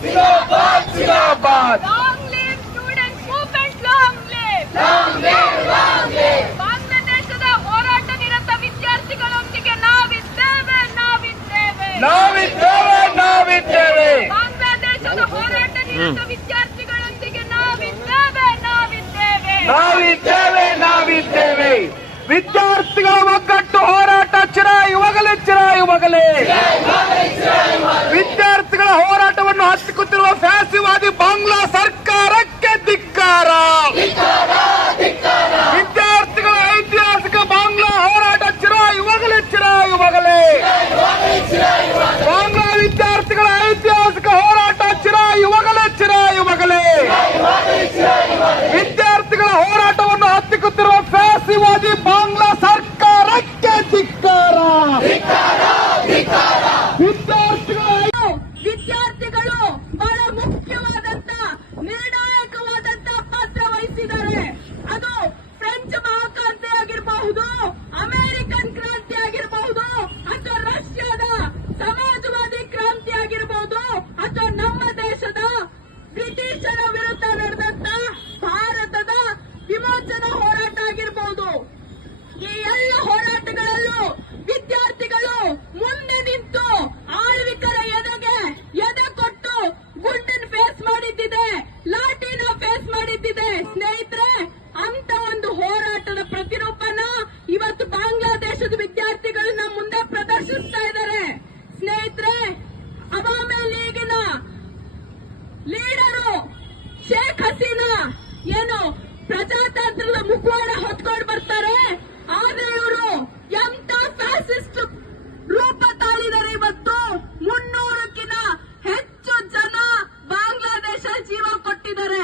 ಜಿಂದಾಬಾದ್ Long live student movement, long live! ಬಾಂಗ್ಲಾದೇಶದ ಹೋರಾಟ ನಿರತ ವಿದ್ಯಾರ್ಥಿಗಳೊಂದಿಗೆ ನಾವಿದ್ದೇವೆ ನಾವಿದ್ದೇವೆ. ನಾವಿದ್ದೇವೆ ನಾವಿದ್ದೇವೆ. ಬಾಂಗ್ಲಾದೇಶದ ಹೋರಾಟ ನಿರತ ವಿದ್ಯಾರ್ಥಿಗಳೊಂದಿಗೆ ನಾವಿದ್ದೇವೆ ನಾವಿದ್ದೇವೆ. ನಾವಿದ್ದೇವೆ ನಾವಿದ್ದೇವೆ. ವಿದ್ಯಾರ್ಥಿಗಳ ಒಗ್ಗಟ್ಟು ಹೋರಾಟ ಚಿರಾಯುವಾಗಲೇ ಚಿರಾಯುವಾಗಲೇ ವಿದ್ಯಾರ್ಥಿಗಳ ಹೋರಾಟವನ್ನು ಹತ್ತಿಕ್ಕುತ್ತಿರುವ ಬಾಂಗ್ಲಾ ಸರ್ಕಾರಕ್ಕೆ ಧಿಕ್ಕಾರ. ವಿದ್ಯಾರ್ಥಿಗಳ ಐತಿಹಾಸಿಕ ಬಾಂಗ್ಲಾ ಹೋರಾಟ ಚಿರಾಯುವಾಗಲೇ ಚಿರಾಯುವಾಗಲೇ ಬಾಂಗ್ಲಾ ವಿದ್ಯಾರ್ಥಿಗಳ ಐತಿಹಾಸಿಕ ಹೋರಾಟ ಚಿರಾಯುವಾಗಲೇ ಚಿರಾಯುವಾಗಲೇ ವಿದ್ಯಾರ್ಥಿಗಳ ಹೋರಾಟವನ್ನು ಹತ್ತಿಕ್ಕುತ್ತಿರುವ ಫ್ಯಾಸಿವಾದಿ ಬಾಂಗ್ಲಾ ಜೀವ ಕೊಟ್ಟಿದ್ದಾರೆ.